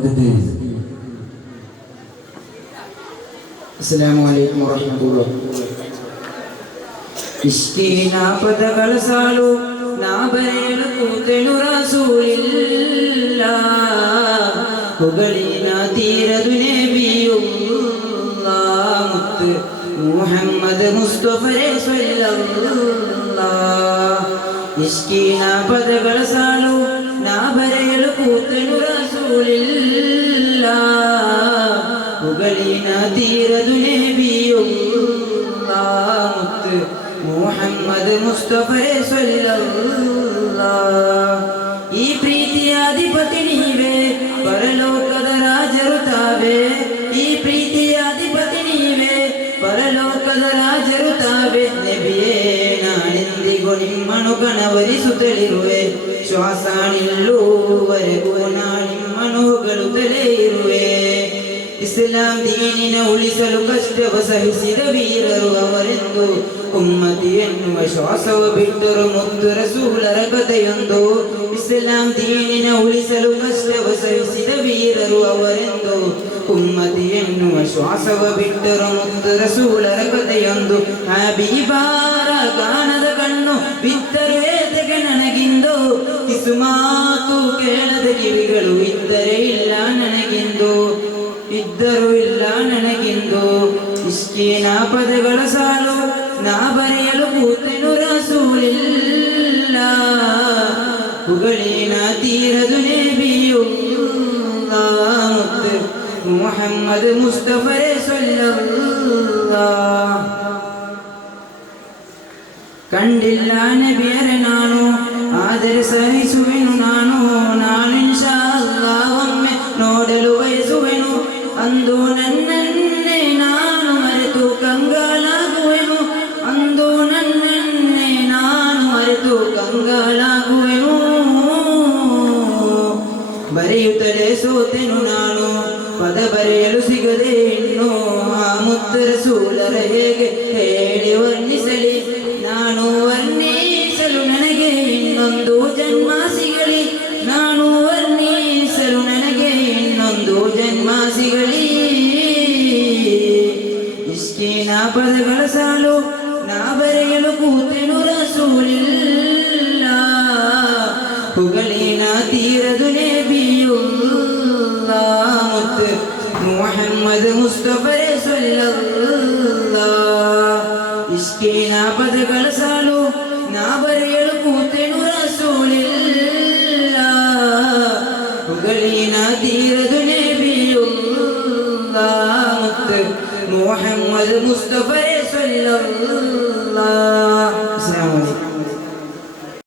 mujaddidin. Assalamualaikum warahmatullahi ಇಷ್ಟಿನ ಪದಗಳ ಸಾಲು ನಾ ಬರೆಯಲು ಕೂತೆನು ರಸೂಲಿಲ್ಲ ಹೊಗಳಿನ ತೀರದು ನಬಿಯುಲ್ಲ ಮುತ್ತು ಮುಹಮ್ಮದ್ ಮುಸ್ತಫರೆ ಸಲ್ಲಲ್ಲಾಹ್ ಇಷ್ಟಿನ ಪದಗಳ ಸಾಲು ನಾ ಬರೆಯಲು ಕೂತೆನು ರಸೂಲಿಲ್ಲ ಹೊಗಳಿನ ತೀರದು ನಬಿಯುಲ್ಲ ಮುತ್ತು ಮುಹಮ್ಮದ್ ಮುಸ್ತಫರೆ ಸಲ್ಲಲ್ಲಾಹ್ ಈ ಪ್ರೀತಿಯ ಅಧಿಪತಿ ನೀವೇ ಪರಲೋಕದ ರಾಜರು ತಾವೇ ಈ ಪ್ರೀತಿಯ ಅಧಿಪತಿ ನೀವೇ ಪರಲೋಕದ ರಾಜರು ತಾವೇ ನಬಿಯೇ ನಾನೆಂದಿಗೂ ನಿಮ್ಮನ್ನು ಕನವರಿಸುತ್ತಲಿರುವೆ ಶ್ವಾಸ ನಿಲ್ಲುವರೆಗೂ ನಾ ನಿಮ್ಮನ್ನು ಹೊಗಳುತ್ತಲೇ ಇರುವೆ ಇಸ್ಲಾಂ ದೀನಿನ ಉಳಿಸಲು ಕಷ್ಟವ ಸಹಿಸಿದ ವೀರರು ಅವರೆಂದು ಉಮ್ಮತಿ ಎನ್ನುವ ಶ್ವಾಸವ ಬಿಟ್ಟರು ಮುದ್ದು ರಸೂಲರ ಕಥೆಯೊಂದು ಇಸ್ಲಾಂ ದೀನಿನ ಉಳಿಸಲು ಕಷ್ಟವ ಸಹಿಸಿದ ವೀರರು ಅವರೆಂದು ಉಮ್ಮತಿ ಎನ್ನುವ ಶ್ವಾಸವ ಬಿಟ್ಟರು ಮುದ್ದು ರಸೂಲರ ಕಥೆಯೊಂದು ಹಬೀಬಾರ ಗಾನದ ಕಣ್ಣು ಬಿತ್ತರು ಏತೆಗೆ ನನಗಿಂದು ಕಿಸು ಮಾತು ಕೇಳದ ಕಿವಿಗಳು ಇದ್ದರೆ ಇಲ್ಲ ನನಗಿಂದು ಇದ್ದರೂ ಇಲ್ಲ ನನಗಿಂದು ಇಷ್ಟಿನ ಪದಗಳ ಸಾಲು ನಾ ಬರೆಯಲು ಕೂತೆನು ರಸೂಲಿಲ್ಲ ಹೊಗಳಿನ ತೀರದು ನಬಿಯುಲ್ಲ ಮುತ್ತು ಮುಹಮ್ಮದ್ ಮುಸ್ತಫರೆ ಸಲ್ಲಲ್ಲಾಹ್ ಕಂಡಿಲ್ಲ ನಬಿಯರೆ ನಾನು ಆದರೆ ಸಹಿಸುವೆನು ನಾನು ಇನ್ಶಾ ಅಲ್ಲಾಹ್ ಒಮ್ಮೆ ನೋಡಲು ಬಯಸುವೆನು ಅಂದು ನನ್ನನ್ನೇ ನಾನು ಮರೆತು ಕಂಗಾಲಾಗುವೆನು ಅಂದು ನನ್ನನ್ನೇ ನಾನು ಮರೆತು ಕಂಗಾಲಾಗುವೆನು ಬರೆಯುತ್ತಲೇ ಸೋತೆನು ನಾನು ಪದ ಬರೆಯಲು ಸಿಗದೆ ಇನ್ನು ಆ ಮುತ್ತು ರಸೂಲರ ಹೇಗೆ ಹೇಳಿ ವರ್ಣಿಸಲಿ ನಾನು ವರ್ಣಿಸಲು ನನಗೆ ಇನ್ನೊಂದು ಜನ್ಮ ಸಿಗಲಿ ನಾನು ವರ್ಣಿಸಲು ನನಗೆ ಇನ್ನೊಂದು ಜನ್ಮ ಸಿಗಲಿ ಇಷ್ಟಿನ ಪದಗಳ ಸಾಲು ನಾ ಬರೆಯಲು ಕೂತೆನು ರಸೂಲಿಲ್ಲ ಹೊಗಳಿನ ತೀರದು ನಬಿಯುಲ್ಲ ಮುತ್ತು ಮುಹಮ್ಮದ್ ಮುಸ್ತಫರೆ ಸಲ್ಲಲ್ಲಾಹ್ ಇಷ್ಟಿನ ಪದಗಳ ಸಾಲು ನಾ ಬರೆಯಲು ಕೂತೆನು ರಸೂಲಿಲ್ಲ ಹೊಗಳಿನ ತೀರದು ನಬಿಯುಲ್ಲ ಮುತ್ತು ಮುಹಮ್ಮದ್ ಮುಸ್ತಫರೆ ಸಲ್ಲಲ್ಲಾಹ್